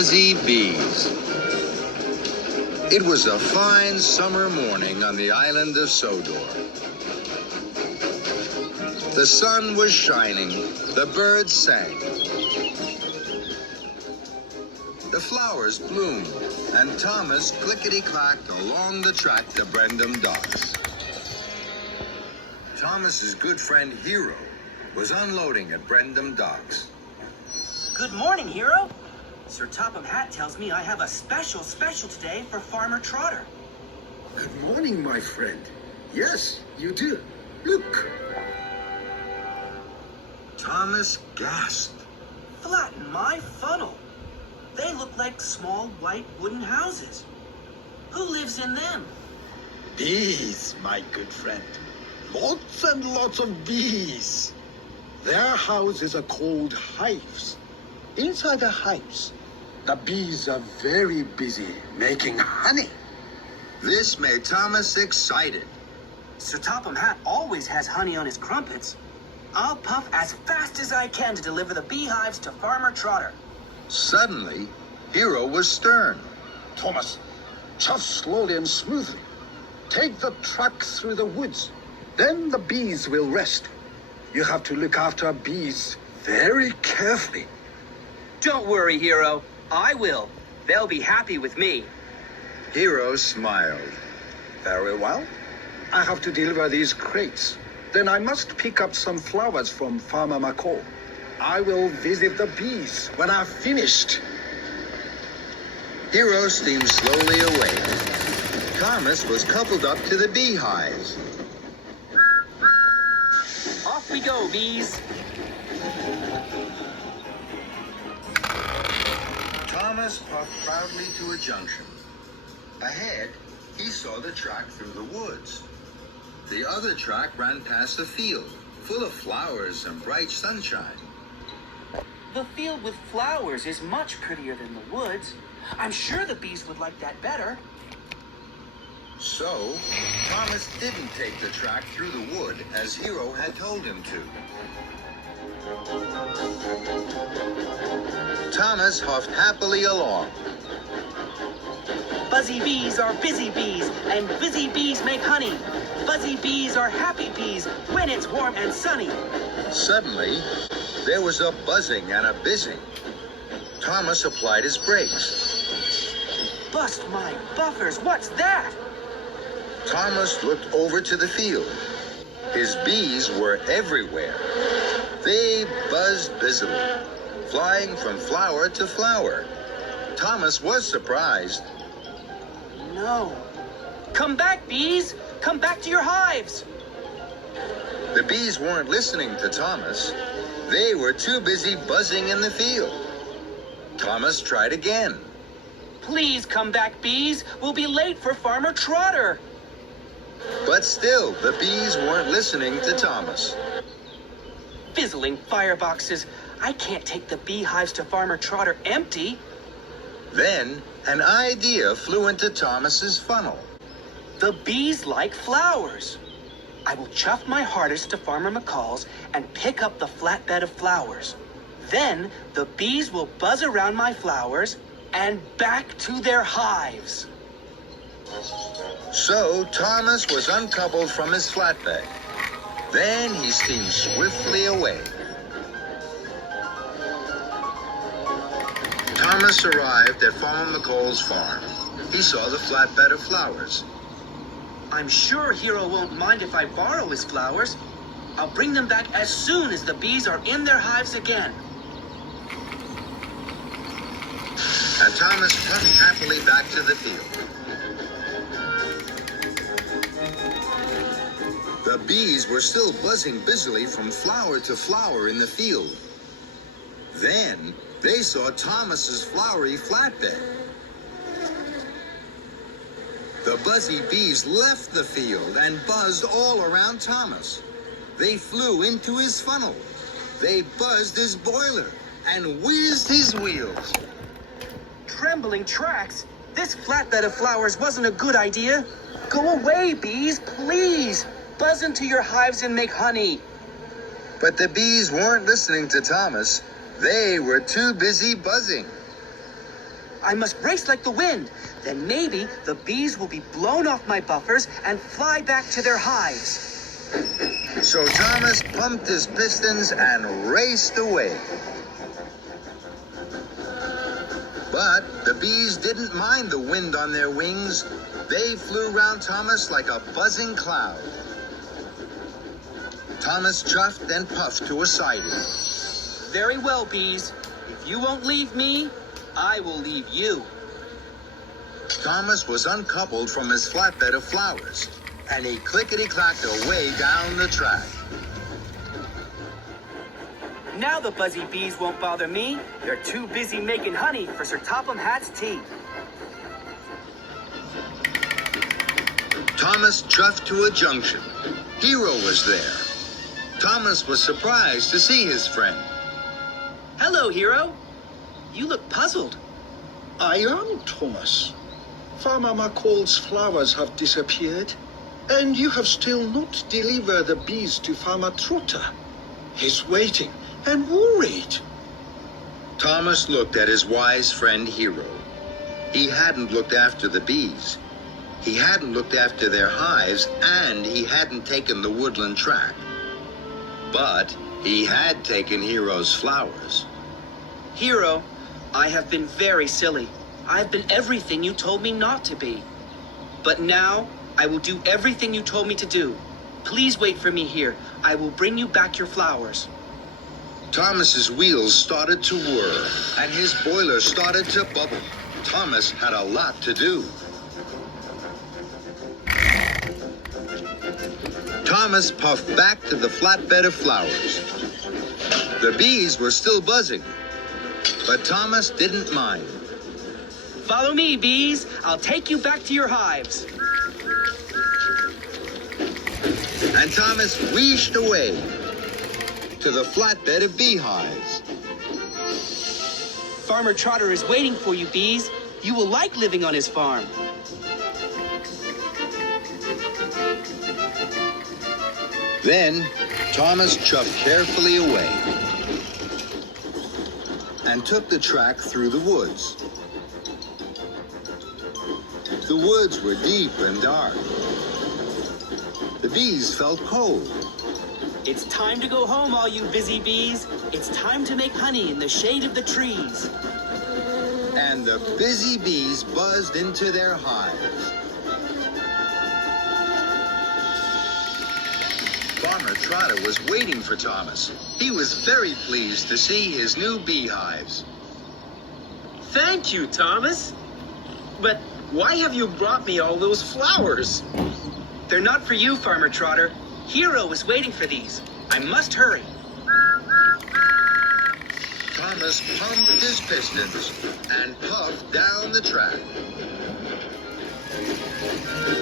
Buzzy Bees. It was a fine summer morning on the island of Sodor. The sun was shining, the birds sang. The flowers bloomed, and Thomas clickety-clacked along the track to Brendam Docks. Thomas's good friend Hero was unloading at Brendam Docks. Good morning, Hero. Sir Topham Hatt tells me I have a special today for Farmer Trotter. Good morning, my friend. Yes, you do. Look. Thomas gasped. Flatten my funnel. They look like small white wooden houses. Who lives in them? Bees, my good friend. Lots and lots of bees. Their houses are called hives. Inside the hives, the bees are very busy making honey. This made Thomas excited. Sir Topham Hatt always has honey on his crumpets. I'll puff as fast as I can to deliver the beehives to Farmer Trotter. Suddenly, Hero was stern. Thomas, chuff slowly and smoothly. Take the truck through the woods. Then the bees will rest. You have to look after bees very carefully. Don't worry, Hero. I will. They'll be happy with me. Hero smiled. Very well. I have to deliver these crates. Then I must pick up some flowers from Farmer McCall. I will visit the bees when I've finished. Hero steamed slowly away. Thomas was coupled up to the beehives. Off we go, bees. Thomas puffed proudly to a junction. Ahead, he saw the track through the woods. The other track ran past a field, full of flowers and bright sunshine. The field with flowers is much prettier than the woods. I'm sure the bees would like that better. So, Thomas didn't take the track through the wood as Hero had told him to. Thomas huffed happily along. Buzzy bees are busy bees, and busy bees make honey. Buzzy bees are happy bees when it's warm and sunny. Suddenly, there was a buzzing and a buzzing. Thomas applied his brakes. Bust my buffers, what's that? Thomas looked over to the field. His bees were everywhere. They buzzed busily, flying from flower to flower. Thomas was surprised. No. Come back, bees! Come back to your hives! The bees weren't listening to Thomas. They were too busy buzzing in the field. Thomas tried again. Please come back, bees. We'll be late for Farmer Trotter. But still, the bees weren't listening to Thomas. Fizzling fireboxes. I can't take the beehives to Farmer Trotter empty. Then, an idea flew into Thomas's funnel. The bees like flowers. I will chuff my hardest to Farmer McCall's and pick up the flatbed of flowers. Then the bees will buzz around my flowers and back to their hives. So Thomas was uncoupled from his flatbed. Then he steamed swiftly away. Thomas arrived at Farmer McCall's farm. He saw the flatbed of flowers. I'm sure Hero won't mind if I borrow his flowers. I'll bring them back as soon as the bees are in their hives again. And Thomas puffed happily back to the field. The bees were still buzzing busily from flower to flower in the field. Then they saw Thomas's flowery flatbed. The Buzzy Bees left the field and buzzed all around Thomas. They flew into his funnel. They buzzed his boiler and whizzed his wheels. Trembling tracks. This flatbed of flowers wasn't a good idea. Go away, bees, please. Buzz into your hives and make honey. But the bees weren't listening to Thomas. They were too busy buzzing. I must race like the wind. Then maybe the bees will be blown off my buffers and fly back to their hives. So Thomas pumped his pistons and raced away. But the bees didn't mind the wind on their wings. They flew round Thomas like a buzzing cloud. Thomas chuffed and puffed to a siding. Very well, bees. If you won't leave me, I will leave you. Thomas was uncoupled from his flatbed of flowers, and he clickety-clacked away down the track. Now the Buzzy Bees won't bother me. They're too busy making honey for Sir Topham Hatt's tea. Thomas chuffed to a junction. Hero was there. Thomas was surprised to see his friend. Hello, Hero. You look puzzled. I am Thomas. Farmer McCall's flowers have disappeared, and you have still not delivered the bees to Farmer Trotter. He's waiting and worried. Thomas looked at his wise friend Hero. He hadn't looked after the bees. He hadn't looked after their hives, and he hadn't taken the woodland track. But he had taken Hero's flowers. Hero, I have been very silly. I've been everything you told me not to be. But now, I will do everything you told me to do. Please wait for me here. I will bring you back your flowers. Thomas's wheels started to whir, and his boiler started to bubble. Thomas had a lot to do. Thomas puffed back to the flatbed of flowers. The bees were still buzzing, but Thomas didn't mind. Follow me, bees. I'll take you back to your hives. And Thomas wheeshed away to the flatbed of beehives. Farmer Trotter is waiting for you, bees. You will like living on his farm. Then Thomas chuffed carefully away and took the track through the woods. The woods were deep and dark. The bees felt cold. It's time to go home, all you busy bees. It's time to make honey in the shade of the trees. And the busy bees buzzed into their hives. Farmer Trotter was waiting for Thomas. He was very pleased to see his new beehives. Thank you, Thomas. But why have you brought me all those flowers? They're not for you, Farmer Trotter. Hero is waiting for these. I must hurry. Thomas pumped his pistons and puffed down the track.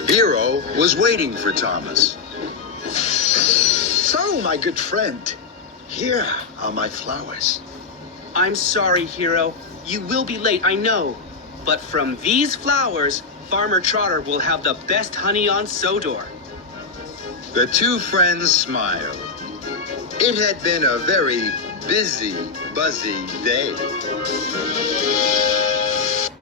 Hero was waiting for Thomas. So, my good friend, here are my flowers. I'm sorry, Hero. You will be late, I know. But from these flowers, Farmer Trotter will have the best honey on Sodor. The two friends smiled. It had been a very busy, buzzy day.